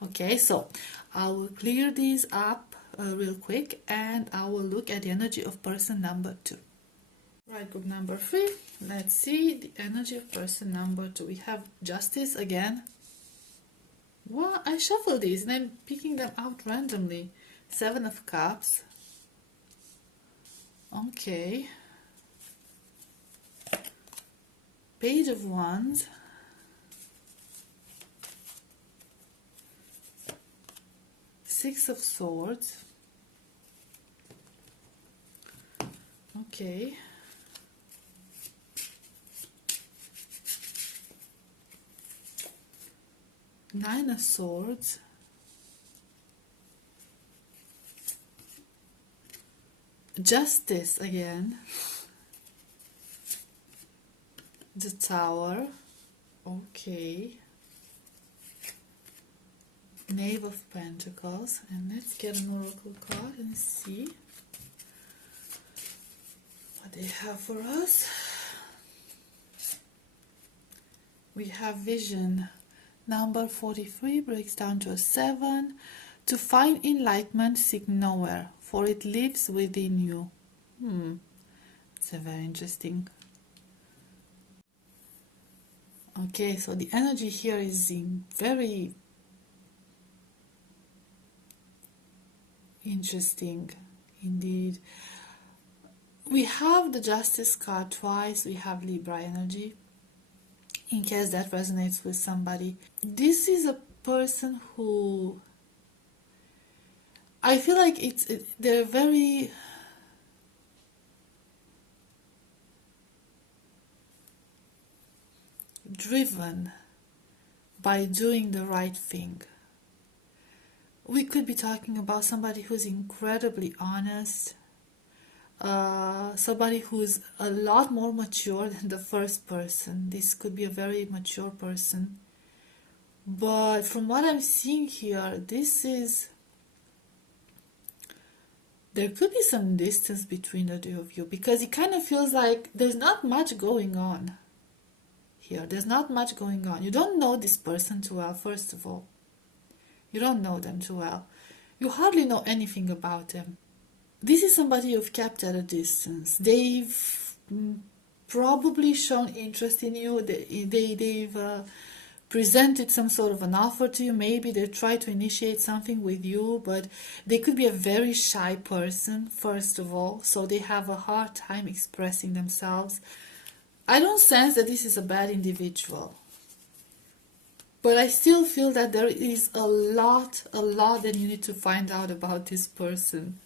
Okay, so I will clear these up real quick, and I will look at the energy of person number 2. Right, group number 3. Let's see the energy of person number 2. We have Justice again. Well, I shuffle these and I'm picking them out randomly. 7 of Cups. Okay. Page of Wands. Six of Swords. Okay. Nine of Swords. Justice again. The Tower. Okay. Knave of Pentacles, and let's get an oracle card and see what they have for us. We have vision. Number 43 breaks down to a 7. To find enlightenment, seek nowhere, for it lives within you. It's a very interesting. Okay, so the energy here is very interesting indeed. We have the Justice card twice. We have Libra energy, in case that resonates with somebody. This is a person who I feel like they're very driven by doing the right thing. We could be talking about somebody who's incredibly honest, somebody who's a lot more mature than the first person. This could be a very mature person. But from what I'm seeing here, there could be some distance between the two of you, because it kind of feels like there's not much going on here. There's not much going on. You don't know this person too well, first of all. You don't know them too well. You hardly know anything about them. This is somebody you've kept at a distance. They've probably shown interest in you. They've presented some sort of an offer to you. Maybe they try to initiate something with you, but they could be a very shy person, first of all, so they have a hard time expressing themselves. I don't sense that this is a bad individual, but I still feel that there is a lot that you need to find out about this person.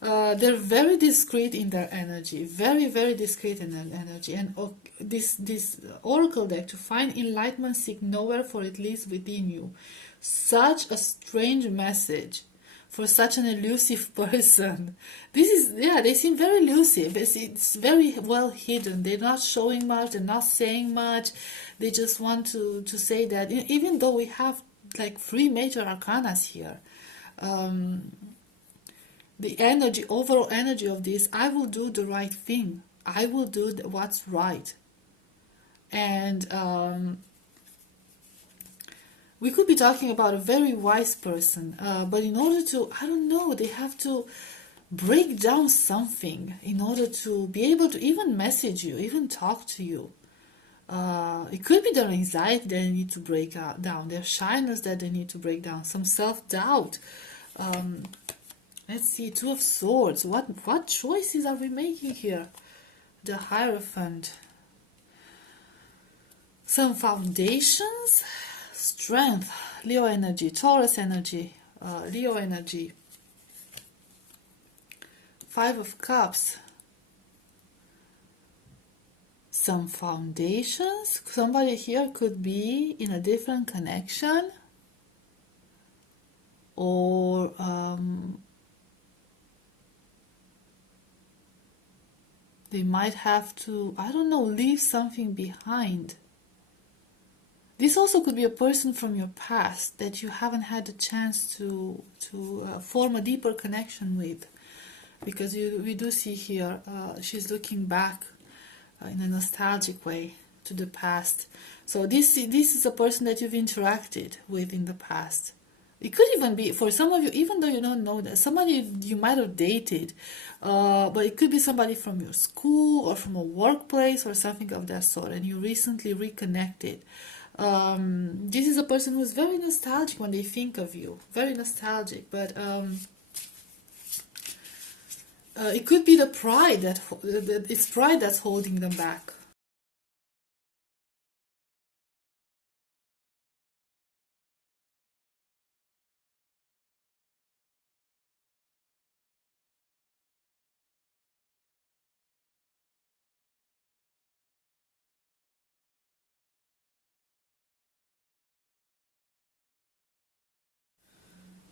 They're very discreet in their energy, very discreet in their energy. And this oracle deck, to find enlightenment, seek nowhere, for it lives within you. Such a strange message for such an elusive person. This is, yeah, they seem very elusive. It's very well hidden. They're not showing much, they're not saying much. They just want to say that, even though we have like 3 major arcanas here, the energy, overall energy of this, I will do the right thing. I will do what's right. And we could be talking about a very wise person, but in order to, I don't know, they have to break down something in order to be able to even message you, even talk to you. It could be their anxiety that they need to break down, their shyness that they need to break down, some self-doubt. Let's see, 2 of Swords. What choices are we making here? The Hierophant. Some foundations. Strength. Leo energy. Taurus energy. Leo energy. 5 of Cups. Some foundations. Somebody here could be in a different connection. Or they might have to, I don't know, leave something behind. This also could be a person from your past that you haven't had the chance to form a deeper connection with. Because we do see here, she's looking back in a nostalgic way to the past. So this is a person that you've interacted with in the past. It could even be, for some of you, even though you don't know that, somebody you might have dated, but it could be somebody from your school or from a workplace or something of that sort, and you recently reconnected. This is a person who's very nostalgic when they think of you, very nostalgic, but it could be the pride it's pride that's holding them back.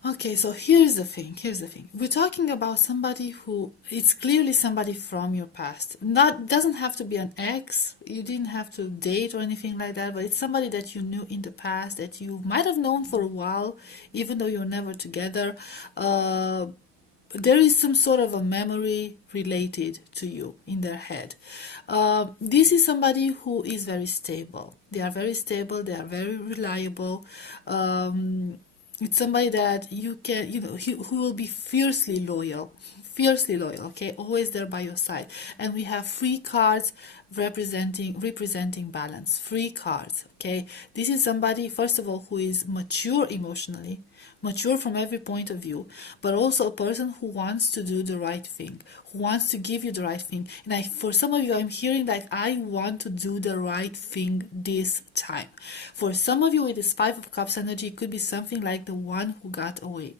Okay, so here's the thing. We're talking about somebody who, it's clearly somebody from your past. Doesn't have to be an ex, you didn't have to date or anything like that, but it's somebody that you knew in the past, that you might have known for a while, even though you're never together. there is some sort of a memory related to you in their head. This is somebody who is very stable. They are very stable. They are very reliable. It's somebody that you can, who will be fiercely loyal. Fiercely loyal, okay, always there by your side. And we have free cards representing balance. Free cards, okay. This is somebody, first of all, who is mature emotionally, mature from every point of view, but also a person who wants to do the right thing, who wants to give you the right thing. And for some of you, I'm hearing that I want to do the right thing this time. For some of you with this Five of Cups energy, it could be something like the one who got away.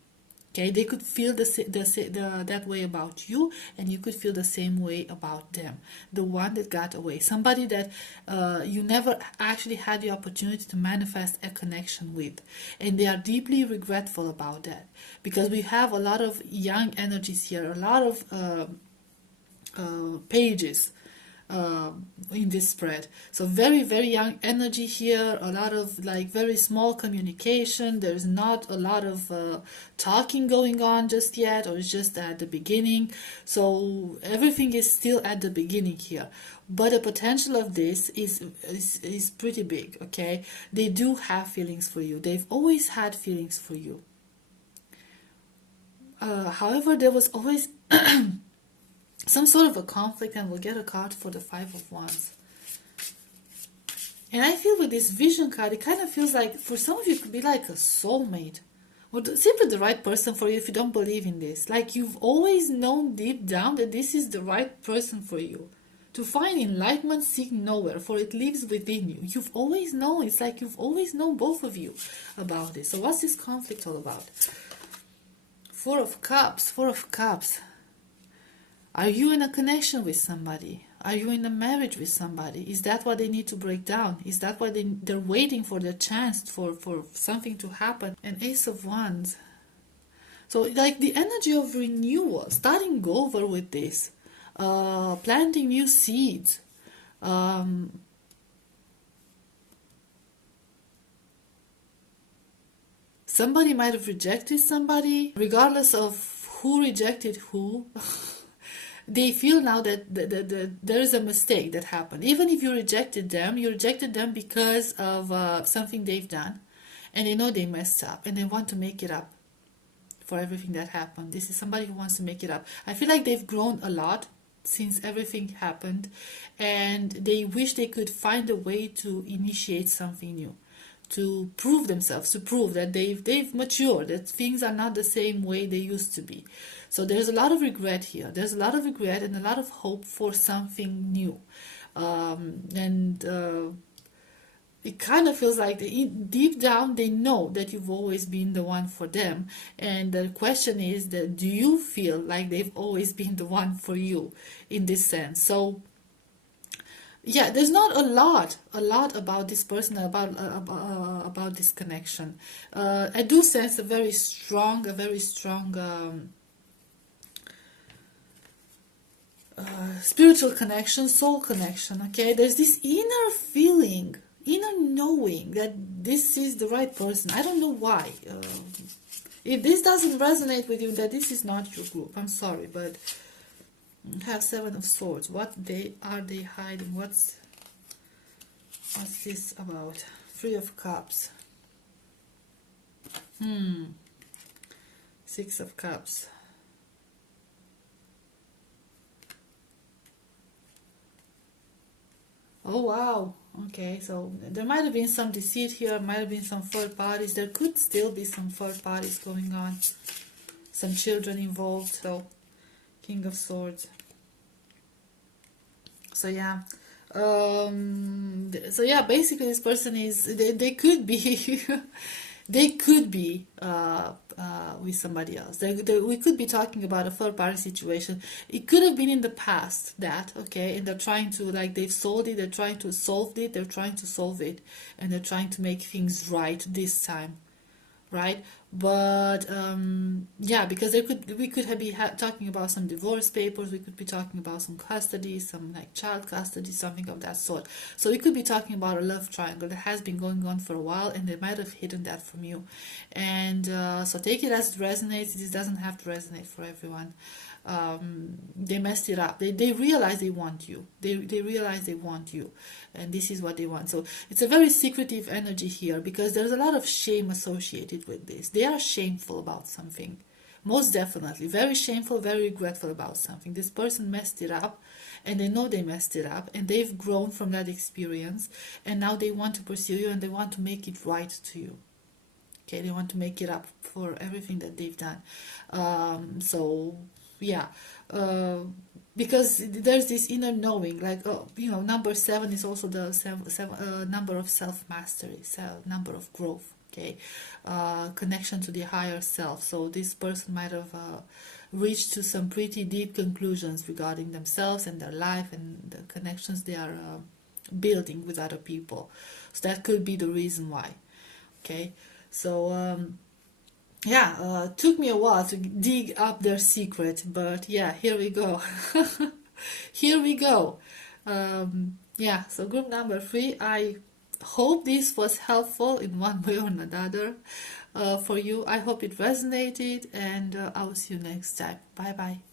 Okay, they could feel that way about you, and you could feel the same way about them. The one that got away, somebody that you never actually had the opportunity to manifest a connection with, and they are deeply regretful about that, because we have a lot of young energies here, a lot of pages in this spread. So very, very young energy here, a lot of like very small communication. There's not a lot of talking going on just yet, or it's just at the beginning. So everything is still at the beginning here. But the potential of this is pretty big, okay? They do have feelings for you. They've always had feelings for you. However, there was always some sort of a conflict, and we'll get a card for the Five of Wands. And I feel with this Vision card, it kind of feels like for some of you it could be like a soulmate, or simply the right person for you if you don't believe in this. Like you've always known deep down that this is the right person for you. To find enlightenment, seek nowhere, for it lives within you. You've always known. It's like you've always known, both of you, about this. So what's this conflict all about? Four of Cups. Four of Cups. Are you in a connection with somebody? Are you in a marriage with somebody? Is that what they need to break down? Is that why they're waiting for the chance for something to happen? And Ace of Wands. So like the energy of renewal, starting over with this, planting new seeds. Somebody might have rejected somebody, regardless of who rejected who. They feel now that there is a mistake that happened. Even if you rejected them because of something they've done, and they know they messed up, and they want to make it up for everything that happened. This is somebody who wants to make it up. I feel like they've grown a lot since everything happened, and they wish they could find a way to initiate something new, to prove themselves, to prove that they've matured, that things are not the same way they used to be. So there's a lot of regret here. There's a lot of regret and a lot of hope for something new. It kind of feels like deep down they know that you've always been the one for them. And the question is that, do you feel like they've always been the one for you in this sense? So yeah, there's not a lot about this person, about this connection. I do sense a very strong spiritual connection, soul connection. Okay, there's this inner feeling, inner knowing that this is the right person. I don't know why. If this doesn't resonate with you, that this is not your group. I'm sorry, but have Seven of Swords. What are they hiding? What's this about? Three of Cups. Six of Cups. Oh wow. Okay, so there might have been some deceit here, might have been some third parties. There could still be some third parties going on. Some children involved. So King of Swords. So yeah. Basically this person is, they could be they could be with somebody else. We could be talking about a third party situation. It could have been in the past that, okay, and they're trying to, like, they've sold it, they're trying to solve it, and they're trying to make things right this time, right? But yeah, because we could be talking about some divorce papers, we could be talking about some custody, some like child custody, something of that sort. So we could be talking about a love triangle that has been going on for a while, and they might have hidden that from you. And so take it as it resonates. It doesn't have to resonate for everyone. They messed it up. They realize they want you. They realize they want you, and this is what they want. So it's a very secretive energy here, because there's a lot of shame associated with this. They are shameful about something, most definitely very shameful, very regretful about something. This person messed it up, and they know they messed it up, and they've grown from that experience, and now they want to pursue you, and they want to make it right to you. Okay, they want to make it up for everything that they've done. So yeah, uh, because there's this inner knowing, like, oh, number 7 is also the number of self-mastery, number of growth. Okay, connection to the higher self. So this person might have reached to some pretty deep conclusions regarding themselves and their life and the connections they are building with other people. So that could be the reason why. Okay, so yeah, took me a while to dig up their secret, but yeah, here we go. Here we go. Yeah, so group number 3, I hope this was helpful in one way or another for you. I hope it resonated, and I will see you next time. Bye bye.